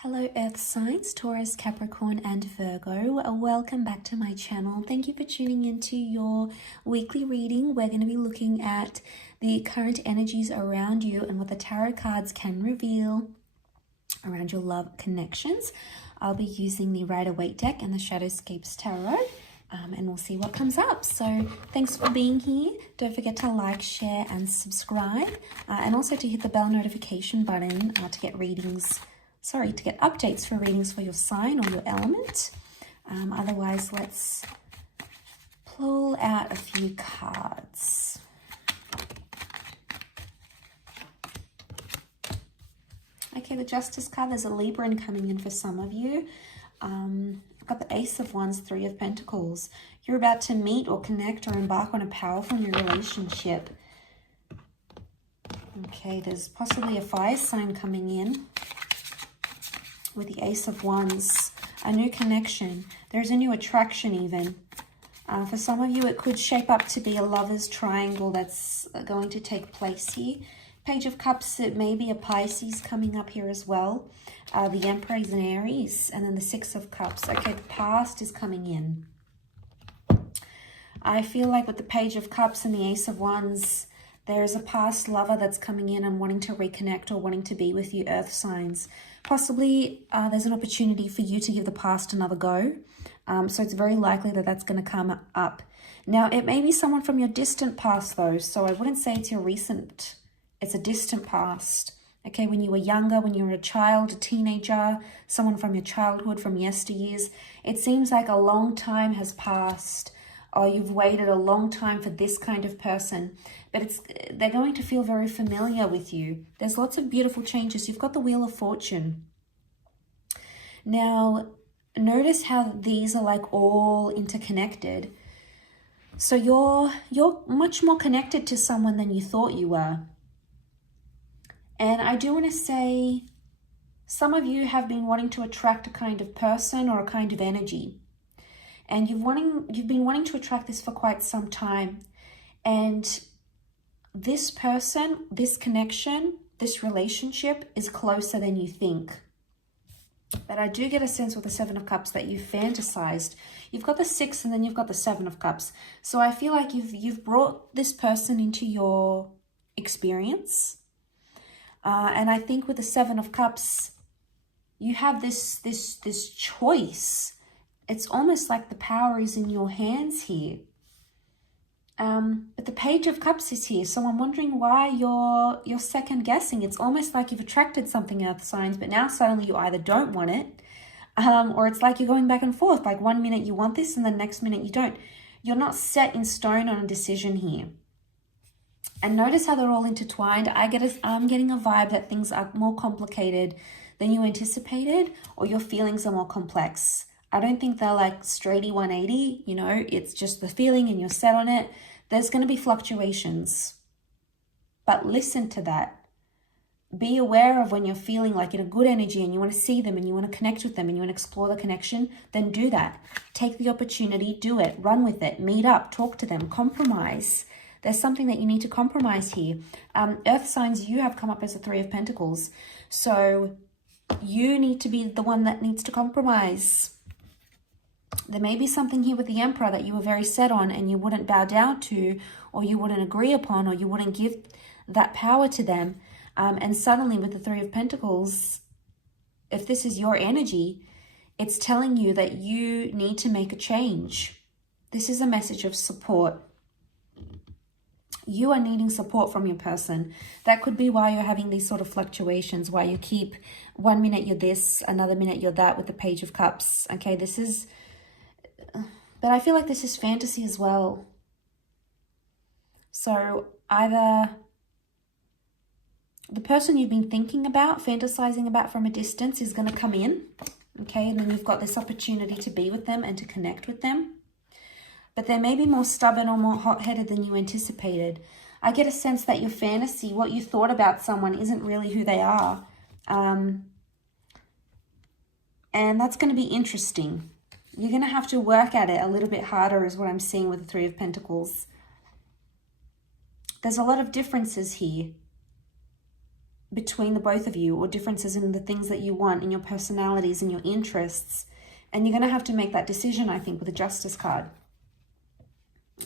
Hello Earth signs, Taurus, Capricorn and Virgo. Welcome back to my channel. Thank you for tuning into your weekly reading. We're going to be looking at the current energies around you and what the tarot cards can reveal around your love connections. I'll be using the Rider-Waite deck and the Shadowscapes Tarot. And we'll see what comes up. So thanks for being here. Don't forget to like, share and subscribe, and also to hit the bell notification button to get updates for readings for your sign or your element. Otherwise, let's pull out a few cards. Okay, the Justice card, there's a Libra coming in for some of you. I've got the Ace of Wands, Three of Pentacles. You're about to meet or connect or embark on a powerful new relationship. Okay, there's possibly a fire sign coming in with the Ace of Wands. A new connection. There's a new attraction even. For some of you, it could shape up to be a lover's triangle that's going to take place here. Page of Cups, it may be a Pisces coming up here as well. The Emperor is an Aries, and then the Six of Cups. Okay, the past is coming in. I feel like with the Page of Cups and the Ace of Wands, there is a past lover that's coming in and wanting to reconnect or wanting to be with you, Earth signs. Possibly there's an opportunity for you to give the past another go. So it's very likely that that's going to come up. Now, it may be someone from your distant past though, so I wouldn't say it's your recent. It's a distant past. Okay, when you were younger, when you were a child, a teenager, someone from your childhood, from yesteryears, it seems like a long time has passed, or you've waited a long time for this kind of person, but they're going to feel very familiar with you. There's lots of beautiful changes. You've got the Wheel of Fortune. Now, notice how these are like all interconnected. So you're much more connected to someone than you thought you were. And I do want to say, some of you have been wanting to attract a kind of person or a kind of energy. And you've been wanting to attract this for quite some time. And this person, this connection, this relationship is closer than you think. But I do get a sense with the Seven of Cups that you've fantasized. You've got the Six and then you've got the Seven of Cups. So I feel like you've brought this person into your experience. And I think with the Seven of Cups, you have this choice. It's almost like the power is in your hands here. But the Page of Cups is here, so I'm wondering why you're second guessing. It's almost like you've attracted something, Earth signs, but now suddenly you either don't want it, or it's like you're going back and forth. Like one minute you want this and the next minute you don't. You're not set in stone on a decision here. And notice how they're all intertwined. I'm getting a vibe that things are more complicated than you anticipated, or your feelings are more complex. I don't think they're like straighty 180, you know, it's just the feeling and you're set on it. There's going to be fluctuations, but listen to that. Be aware of when you're feeling like in a good energy and you want to see them and you want to connect with them and you want to explore the connection, then do that. Take the opportunity, do it, run with it, meet up, talk to them, compromise. There's something that you need to compromise here. Earth signs, you have come up as a Three of Pentacles. So you need to be the one that needs to compromise. There may be something here with the Emperor that you were very set on and you wouldn't bow down to, or you wouldn't agree upon, or you wouldn't give that power to them. And suddenly with the Three of Pentacles, if this is your energy, it's telling you that you need to make a change. This is a message of support. You are needing support from your person. That could be why you're having these sort of fluctuations, why you keep one minute you're this, another minute you're that with the Page of Cups. Okay, but I feel like this is fantasy as well. So either the person you've been thinking about, fantasizing about from a distance is going to come in. Okay, and then you've got this opportunity to be with them and to connect with them. But they may be more stubborn or more hot-headed than you anticipated. I get a sense that your fantasy, what you thought about someone, isn't really who they are. And that's going to be interesting. You're going to have to work at it a little bit harder is what I'm seeing with the Three of Pentacles. There's a lot of differences here. between the both of you, or differences in the things that you want, in your personalities and your interests. And you're going to have to make that decision, I think, with the Justice card.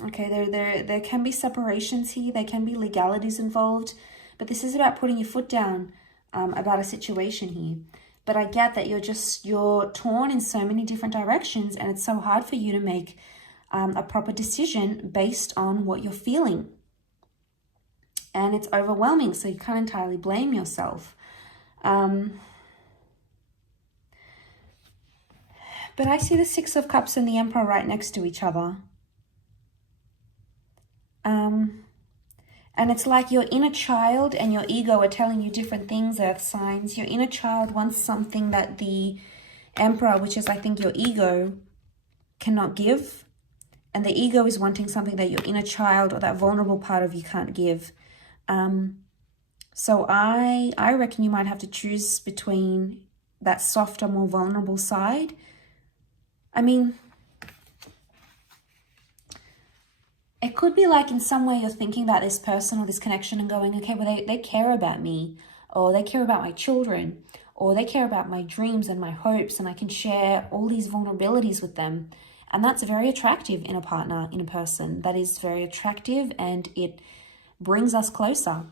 Okay, there can be separations here. There can be legalities involved. But this is about putting your foot down about a situation here. But I get that you're torn in so many different directions, and it's so hard for you to make a proper decision based on what you're feeling. And it's overwhelming, so you can't entirely blame yourself. But I see the Six of Cups and the Emperor right next to each other. And it's like your inner child and your ego are telling you different things, Earth signs. Your inner child wants something that the Emperor, which is I think your ego, cannot give. And the ego is wanting something that your inner child or that vulnerable part of you can't give. So I reckon you might have to choose between that softer, more vulnerable side. I mean, it could be like in some way you're thinking about this person or this connection and going, okay, well, they care about me, or they care about my children, or they care about my dreams and my hopes, and I can share all these vulnerabilities with them. And that's very attractive in a partner, in a person. That is very attractive, and it brings us closer.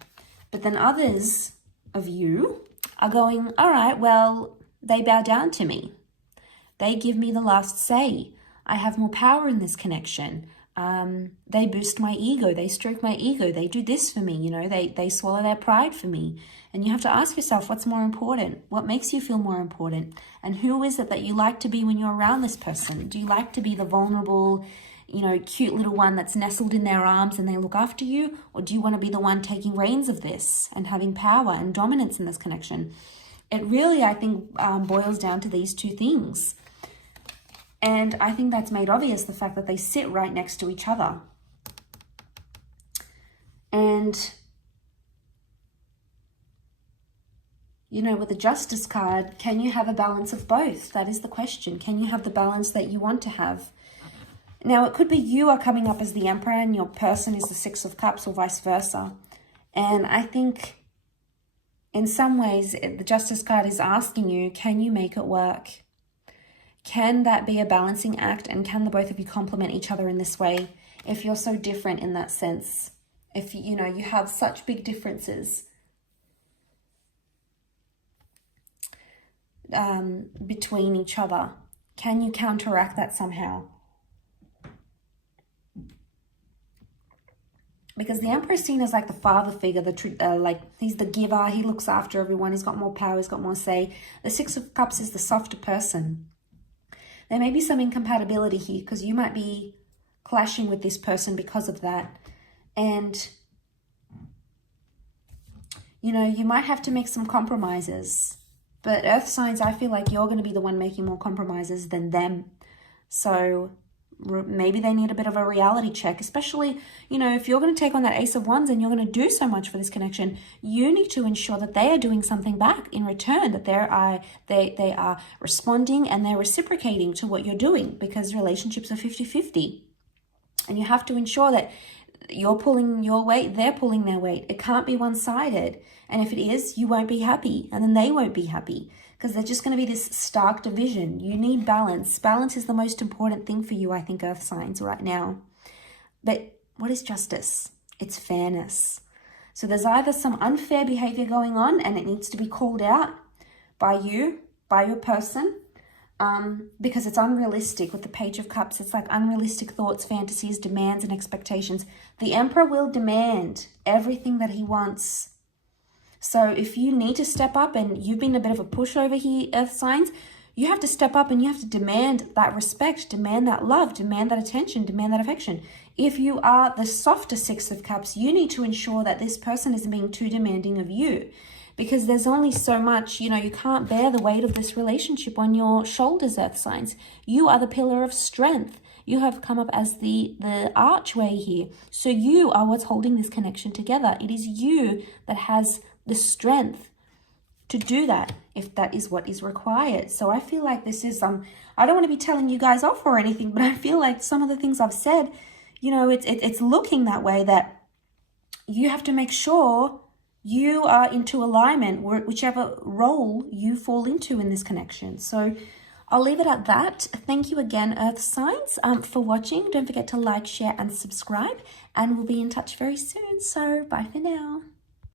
But then others of you are going, all right, well, they bow down to me. They give me the last say. I have more power in this connection. They boost my ego. They stroke my ego. They do this for me. You know, they swallow their pride for me. And you have to ask yourself, what's more important? What makes you feel more important? And who is it that you like to be when you're around this person? Do you like to be the vulnerable, you know, cute little one that's nestled in their arms and they look after you? Or do you want to be the one taking reins of this and having power and dominance in this connection? It really, I think, boils down to these two things. And I think that's made obvious, the fact that they sit right next to each other. And, you know, with the Justice card, can you have a balance of both? That is the question. Can you have the balance that you want to have? Now, it could be you are coming up as the Emperor and your person is the Six of Cups, or vice versa. And I think in some ways, the Justice card is asking you, can you make it work? Can that be a balancing act, and can the both of you complement each other in this way? If you're so different in that sense, if you know you have such big differences between each other, can you counteract that somehow? Because the Emperor is seen as like the father figure, like he's the giver, he looks after everyone, he's got more power, he's got more say. The Six of Cups is the softer person. There may be some incompatibility here because you might be clashing with this person because of that. And, you know, you might have to make some compromises. But Earth signs, I feel like you're going to be the one making more compromises than them. So maybe they need a bit of a reality check, especially, you know, if you're going to take on that Ace of Wands and you're going to do so much for this connection, you need to ensure that they are doing something back in return, that they are responding and they're reciprocating to what you're doing, because relationships are 50-50. And you have to ensure that you're pulling your weight, they're pulling their weight. It can't be one-sided. And if it is, you won't be happy, and then they won't be happy, because there's just going to be this stark division. You need balance. Balance is the most important thing for you, I think, Earth signs, right now. But what is justice? It's fairness. So there's either some unfair behavior going on and it needs to be called out by you, by your person, because it's unrealistic. With the Page of Cups, it's like unrealistic thoughts, fantasies, demands, and expectations. The Emperor will demand everything that he wants. So if you need to step up, and you've been a bit of a pushover here, Earth signs, you have to step up and you have to demand that respect, demand that love, demand that attention, demand that affection. If you are the softer Six of Cups, you need to ensure that this person isn't being too demanding of you, because there's only so much, you know, you can't bear the weight of this relationship on your shoulders, Earth signs. You are the pillar of strength. You have come up as the archway here. So you are what's holding this connection together. It is you that has the strength to do that, if that is what is required. So I feel like this is, I don't want to be telling you guys off or anything, but I feel like some of the things I've said, you know, it's looking that way, that you have to make sure you are into alignment, whichever role you fall into in this connection. So I'll leave it at that. Thank you again, Earth signs, for watching. Don't forget to like, share, and subscribe. And we'll be in touch very soon. So bye for now.